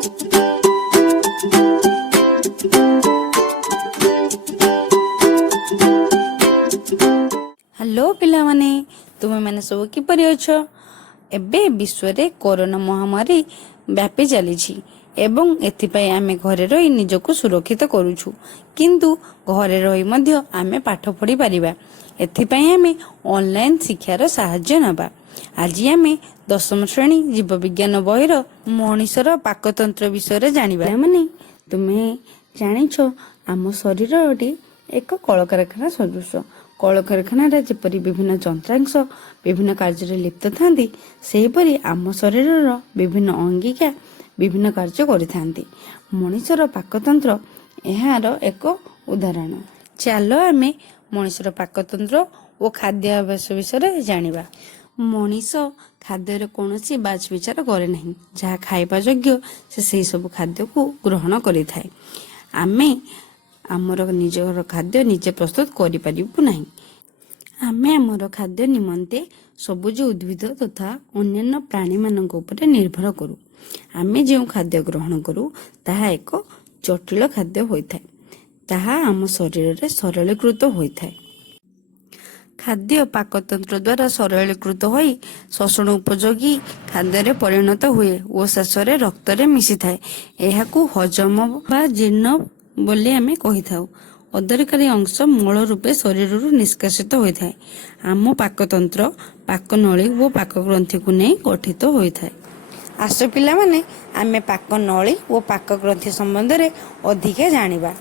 Hello पिला माने तुम मैंने सब किपरि अछ। एबे विश्व रे कोरोना महामारी व्यापी चली एवं एथिपाई आमे घरे रही निजको सुरक्षित करूछु, किंतु घरे रही मध्य आमे पाठ पढ़ी परिबा। एथिपाई आमे ऑनलाइन शिक्षार सहाय्य नबा। आज आमे दशम श्रेणी जीव विज्ञान बहिर मनीषर पाकतंत्र विषय जानिबा। माने तुमे जानिछ आम शरीर एक कलकारखाना सदृश। कलकारखाना जेपरि विभिन्न यंत्रांश विभिन्न कार्य लिप्त थांती, सेहीपरि आम शरीर विभिन्न अंगिका विभिन्न कार्य करिथांती। मनीषर पाकतंत्र एहार एक उदाहरण। चलो आमे मनीषर पाकतंत्र और खाद्याभ्यास विषय जानिबा। मनीष खाद्यर कौनसी बाछ विचार करे नहीं, जहाँ खाइबा योग्य से सब खाद्य को ग्रहण करिथाए। आमे आमर निजर खाद्य निजे प्रस्तुत करि परिबु नहीं। आमे आमर खाद्य निमंते सबुज उद्भिद तथा अन्य प्राणी मानक उपरे निर्भर करू। आमे जो खाद्य ग्रहण करू ताहा एक जटिल खाद्य होइथाए, ताहा आम शरीर रे सरलीकृत होइथाए। खाद्य पाकतंत्र द्वारा सरलीकृत होई शोषण उपयोगी खाद्य रे परिणत हुए और शेष रे रक्त रे मिसी थाए। एहाकू हजम बा जीर्ण बोली आमे कहि थाउ। अदरकारी अंश मूल रूपे शरीर निष्कासित होता है। आम पाकतंत्र पाकनली और पाकग्रंथि को नहीं गठित होता है। आस पिला माने आमे पाकनली और पाकग्रंथि संबंध में अधिक जानिबा।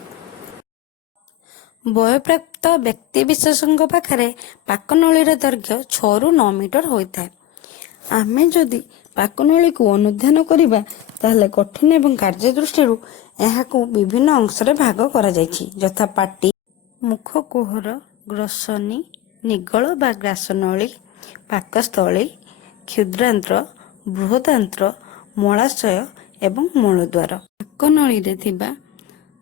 वयप्राप्त व्यक्ति विशेषज्ञ पाखरे पाकनलीर दैर्घ्य 6 ରୁ 9 मीटर होता है। आमे जदि पाकनली को अनुध्यान करिबा ताहले गठन एवं कार्य दृष्टि एहाकू विभिन्न अंश रे भाग करा जायछि, यथा पाटी, मुख कोहर, ग्रसनी, निगल बा ग्रासनली, पाकस्थली, क्षुद्रांत्र, बृहदांत्र, मलाशय एवं मलद्वार। पाकनली रे थिबा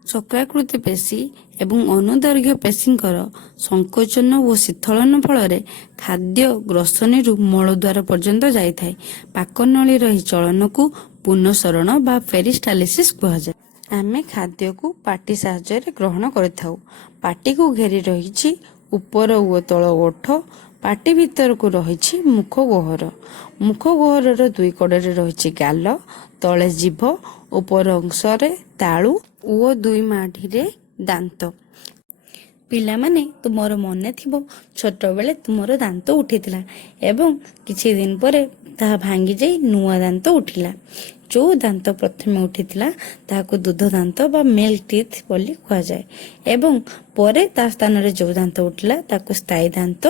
चक्राकृति पेशी एवं अनुदैर्घ्य पेशींकर संकोचन और शीतलन फल खाद्य ग्रसनी मलद्वार पर्यंत जाए। पाकनली रही चलन को पुनःसरण बा पेरिस्टालिसिस कहुए। आमे खाद्य को पाटी साहाय्य ग्रहण करिथाउ। पाटी को घेरी रही ऊपर और तल ओठ। पाटी भीतर को रही मुख गोहर। मुख गोहर दुई कड़े रही गाल, तले जीभ, ऊपर अंश तालु और दुई माढ़ी रे दांत। पिला माने तुमर मने थिबो छोट बेले तुमर दांत उठिथिला एवं किछि दिन परे ताहा भांगी जाई नुआ दांत उठिला। जो दांत प्रथमे उठिथिला ताहाको दूध दांत बा मिल्क टीथ बोली कहा जाए एवं परे ता स्थान रे जो दांत उठिला ताको स्थायी दांत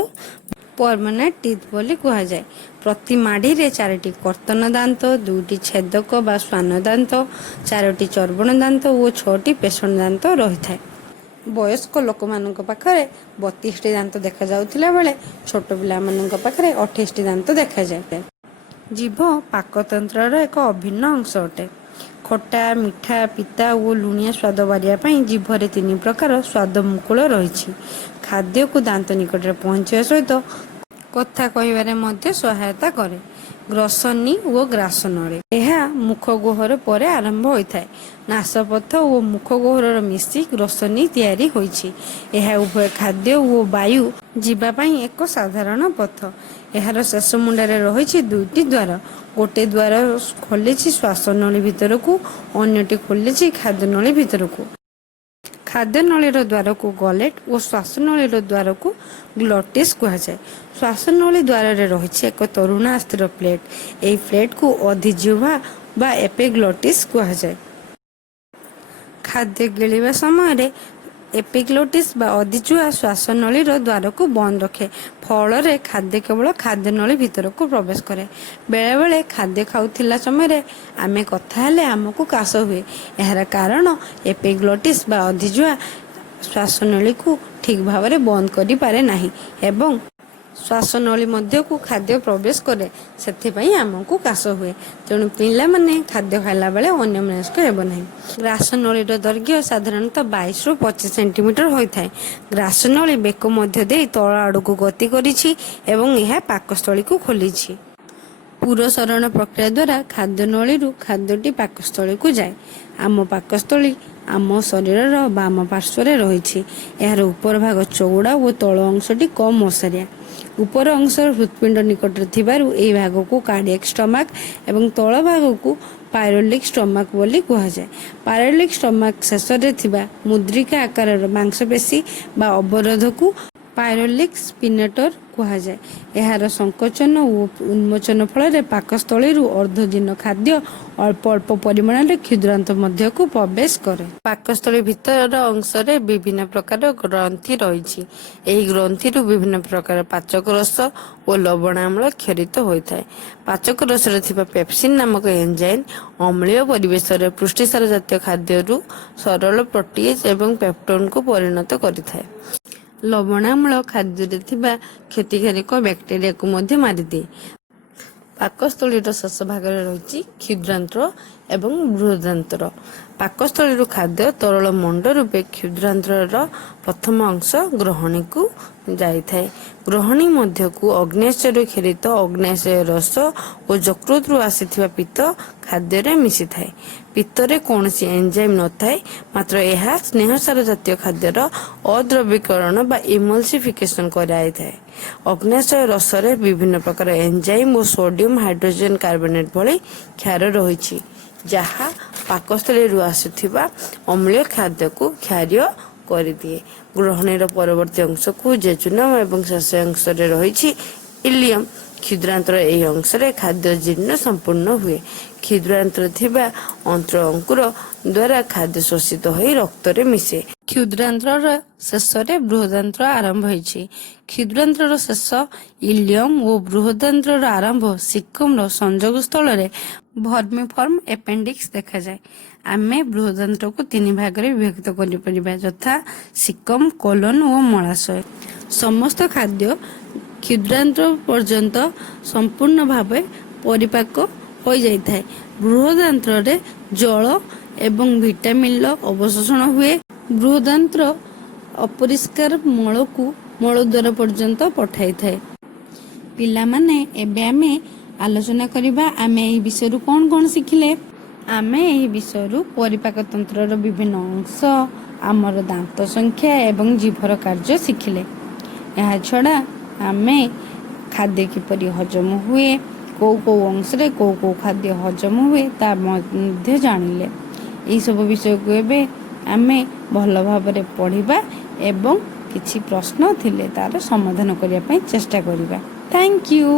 परमानेंट टीथ बोली कहा जाए। प्रति माढ़ी रे 4टी कर्तन दांत, 2टी छेदक बा स्वान दांत, 4टी चर्बण दांत और 6टी पेषण दांत रही थाए। वयस्क लोक मानक पाखरे 32टी दांत देखा जाउथिला बेले छोट पिला मानक पाखरे 28टी दांत देखा जाए। जीभ पाकतंत्र एक अभिन्न अंश अटे। खट्टा, मिठा, पिता और लुणिया स्वाद बारिया पाई जीभरे 3 प्रकार स्वाद मुकुल रही। खाद्य को दांत निकट में पहुंचा सहित कथा कहिबारे मध्य सहायता करे। ग्रसनी और ग्रासनली यह मुख गोहर पर आरंभ होता है। नासपथ और मुख गोहर मिसी ग्रसनी तैयारी होइछि। यह उभय खाद्य और वायु जीवापाई एक साधारण पथ। यार शेष मुंडे रही 2टी द्वार। गोटे द्वार खोली श्वासनली भितर को, अन्यटी खोली खाद्य नली भितर को। खाद्य नलीर द्वार को गलेट और श्वासनलीर द्वार को ग्लटिस कहुए। श्वासनली द्वार रही एक तरुणास्थिर प्लेट। यह प्लेट को अधिजिह्वा बा एपिग्लटिस कहुए। खाद्य गिलिबा समय एपिग्लोटिस बा अधिजुआ श्वासनलीर द्वार को बंद रखे। फल खाद्य केवल खाद्य नली भितर को प्रवेश करे। बेले बेले खाद्य खाउथिला समय आमे कथा हेले आमको काश हुए। यार कारण एपिग्लोटिस बा अधिजुआ श्वासनली को ठीक भाव में बंद करि पारे नाही एवं श्वासनली मध्य को खाद्य प्रवेश करे। सेथिपाई आमको काश हुए। तेणु पिला माने खाद्य खाइला बेले अन्यमनस्क हेबो नाही। ग्रासनलीर दैर्घ्य साधारणतः 22 ରୁ 25 सेंटीमीटर होता है। ग्रासनली बेक मध्य दे तल आड़ को गति करिछि एवं यह पाकस्थली को खोलिछि। ପୁରସରଣ ପ୍ରକ୍ରିୟା ଦ୍ୱାରା ଖାଦ୍ୟ ନଳୀରୁ ଖାଦ୍ୟଟି ପାକସ୍ଥଳୀକୁ ଯାଏ। ଆମ ପାକସ୍ଥଳୀ ଆମ ଶରୀରର ବାମ ପାର୍ଶ୍ୱରେ ରହିଛି। ଏହାର ଉପର ଭାଗ ଚଉଡ଼ା ଓ ତଳ ଅଂଶଟି କମ୍ ଓସାରିଆ। ଉପର ଅଂଶର ହୃତ୍ପିଣ୍ଡ ନିକଟରେ ଥିବାରୁ ଏହି ଭାଗକୁ କାର୍ଡ଼ିଆକ୍ ଷ୍ଟମାକ୍ ଏବଂ ତଳ ଭାଗକୁ ପାଇରୋଲିକ୍ ଷ୍ଟମାକ୍ ବୋଲି କୁହାଯାଏ। ପାଇରୋଲିକ୍ ଷ୍ଟମାକ୍ ଶେଷରେ ଥିବା ମୁଦ୍ରିକା ଆକାରର ମାଂସପେଶୀ ବା ଅବରୋଧକୁ ପାଇରୋଲିକ୍ ସ୍ପିନେଟର କୁହାଯାଏ। ଏହାର ସଂକୋଚନ ଓ ଉନ୍ମୋଚନ ଫଳରେ ପାକସ୍ଥଳୀରୁ ଅର୍ଦ୍ଧଜୀର୍ଣ୍ଣ ଖାଦ୍ୟ ଅଳ୍ପ ଅଳ୍ପ ପରିମାଣରେ କ୍ଷୁଦ୍ରାନ୍ତ ମଧ୍ୟକୁ ପ୍ରବେଶ କରେ। ପାକସ୍ଥଳୀ ଭିତର ଅଂଶରେ ବିଭିନ୍ନ ପ୍ରକାର ଗ୍ରନ୍ଥି ରହିଛି। ଏହି ଗ୍ରନ୍ଥିରୁ ବିଭିନ୍ନ ପ୍ରକାର ପାଚକ ରସ ଓ ଲବଣାମ୍ଳ କ୍ଷରିତ ହୋଇଥାଏ। ପାଚକ ରସରେ ଥିବା ପେପ୍ସିନ୍ ନାମକ ଏଞ୍ଜାଇମ୍ ଅମ୍ଳୀୟ ପରିବେଶରେ ପୁଷ୍ଟିସାର ଜାତୀୟ ଖାଦ୍ୟରୁ ସରଳ ପ୍ରୋଟିଏଜ୍ ଏବଂ ପେପ୍ଟୋନକୁ ପରିଣତ କରିଥାଏ। ଲବଣାମ୍ଳ ଖାଦ୍ୟରେ ଥିବା କ୍ଷତିକାରକ ବ୍ୟାକ୍ଟେରିଆକୁ ମଧ୍ୟ ମାରିଦିଏ। ପାକସ୍ଥଳୀର ଶେଷ ଭାଗରେ ରହିଛି କ୍ଷୁଦ୍ରାନ୍ତ୍ର ଏବଂ ବୃହଦାନ୍ତ୍ର। ପାକସ୍ଥଳୀରୁ ଖାଦ୍ୟ ତରଳ ମଣ୍ଡ ରୂପେ କ୍ଷୁଦ୍ରାନ୍ତ୍ରର ପ୍ରଥମ ଅଂଶ ଗ୍ରହଣୀକୁ ଯାଇଥାଏ। ଗ୍ରହଣୀ ମଧ୍ୟକୁ ଅଗ୍ନ୍ୟାଶୟରୁ କ୍ଷରିତ ଅଗ୍ନ୍ୟାଶୟ ରସ ଓ ଯକୃତରୁ ଆସିଥିବା ପିତ୍ତ ଖାଦ୍ୟରେ ମିଶିଥାଏ। ପିତ୍ତରେ କୌଣସି ଏଞ୍ଜାଇମ୍ ନଥାଏ, ମାତ୍ର ଏହା ସ୍ନେହସାର ଜାତୀୟ ଖାଦ୍ୟର ଅଦ୍ରବୀକରଣ ବା ଇମଲ୍ସିଫିକେସନ୍ କରାଇଥାଏ। ଅଗ୍ନ୍ୟାଶୟ ରସରେ ବିଭିନ୍ନ ପ୍ରକାର ଏଞ୍ଜାଇମ୍ ଓ ସୋଡ଼ିୟମ୍ ହାଇଡ୍ରୋଜେନ୍ କାର୍ବୋନେଟ୍ ଭଳି କ୍ଷାର ରହିଛି, ଯାହା ପାକସ୍ଥଳୀରୁ ଆସୁଥିବା ଅମ୍ଳୀୟ ଖାଦ୍ୟକୁ କ୍ଷାରୀୟ କରିଦିଏ। ଗ୍ରହଣୀର ପରବର୍ତ୍ତୀ ଅଂଶକୁ ଜେଜୁନମ୍ ଏବଂ ଶେଷ ଅଂଶରେ ରହିଛି ଇଲିୟମ୍। କ୍ଷୁଦ୍ରାନ୍ତର ଏହି ଅଂଶରେ ଖାଦ୍ୟ ଜୀର୍ଣ୍ଣ ସମ୍ପୂର୍ଣ୍ଣ ହୁଏ। କ୍ଷୁଦ୍ରାନ୍ତରେ ଥିବା ଅନ୍ତ୍ର ଅଙ୍କୁର ଦ୍ୱାରା ଖାଦ୍ୟ ଶୋଷିତ ହୋଇ ରକ୍ତରେ ମିଶେ। କ୍ଷୁଦ୍ରାନ୍ତ୍ରର ଶେଷରେ ବୃହଦାନ୍ତ୍ର ଆରମ୍ଭ ହୋଇଛି। କ୍ଷୁଦ୍ରାନ୍ତ୍ରର ଶେଷ ଇଲିୟମ୍ ଓ ବୃହଦାନ୍ତ୍ରର ଆରମ୍ଭ ସିକମ୍ର ସଂଯୋଗ ସ୍ଥଳରେ ଭର୍ମିଫର୍ମ ଆପେଣ୍ଡିକ୍ସ ଦେଖାଯାଏ। ଆମେ ବୃହଦାନ୍ତ୍ରକୁ ତିନି ଭାଗରେ ବିଭକ୍ତ କରିପାରିବା, ଯଥା ସିକମ୍, କୋଲନ୍ ଓ ମଳାଶୟ। ସମସ୍ତ ଖାଦ୍ୟ କ୍ଷୁଦ୍ରାନ୍ତ୍ର ପର୍ଯ୍ୟନ୍ତ ସମ୍ପୂର୍ଣ୍ଣ ଭାବେ ପରିପାକ ହୋଇଯାଇଥାଏ। ବୃହଦାନ୍ତ୍ରରେ ଜଳ ଏବଂ ଭିଟାମିନ୍ର ଅବଶୋଷଣ ହୁଏ। ବୃହଦାନ୍ତ୍ର ଅପରିଷ୍କାର ମଳକୁ ମଳଦ୍ୱାର ପର୍ଯ୍ୟନ୍ତ ପଠାଇଥାଏ। ପିଲାମାନେ, ଏବେ ଆମେ ଆଲୋଚନା କରିବା ଆମେ ଏହି ବିଷୟରୁ କ'ଣ କ'ଣ ଶିଖିଲେ। ଆମେ ଏହି ବିଷୟରୁ ପରିପାକ ତନ୍ତ୍ରର ବିଭିନ୍ନ ଅଂଶ, ଆମର ଦାନ୍ତ ସଂଖ୍ୟା ଏବଂ ଜିଭର କାର୍ଯ୍ୟ ଶିଖିଲେ। ଏହାଛଡ଼ା ଆମେ ଖାଦ୍ୟ କିପରି ହଜମ ହୁଏ, କେଉଁ ଅଂଶରେ କେଉଁ ଖାଦ୍ୟ ହଜମ ହୁଏ ତା ମଧ୍ୟ ଜାଣିଲେ। ଏହିସବୁ ବିଷୟକୁ ଏବେ ଆମେ ଭଲ ଭାବରେ ପଢ଼ିବା ଏବଂ କିଛି ପ୍ରଶ୍ନ ଥିଲେ ତାର ସମାଧାନ କରିବା ପାଇଁ ଚେଷ୍ଟା କରିବା। Thank you.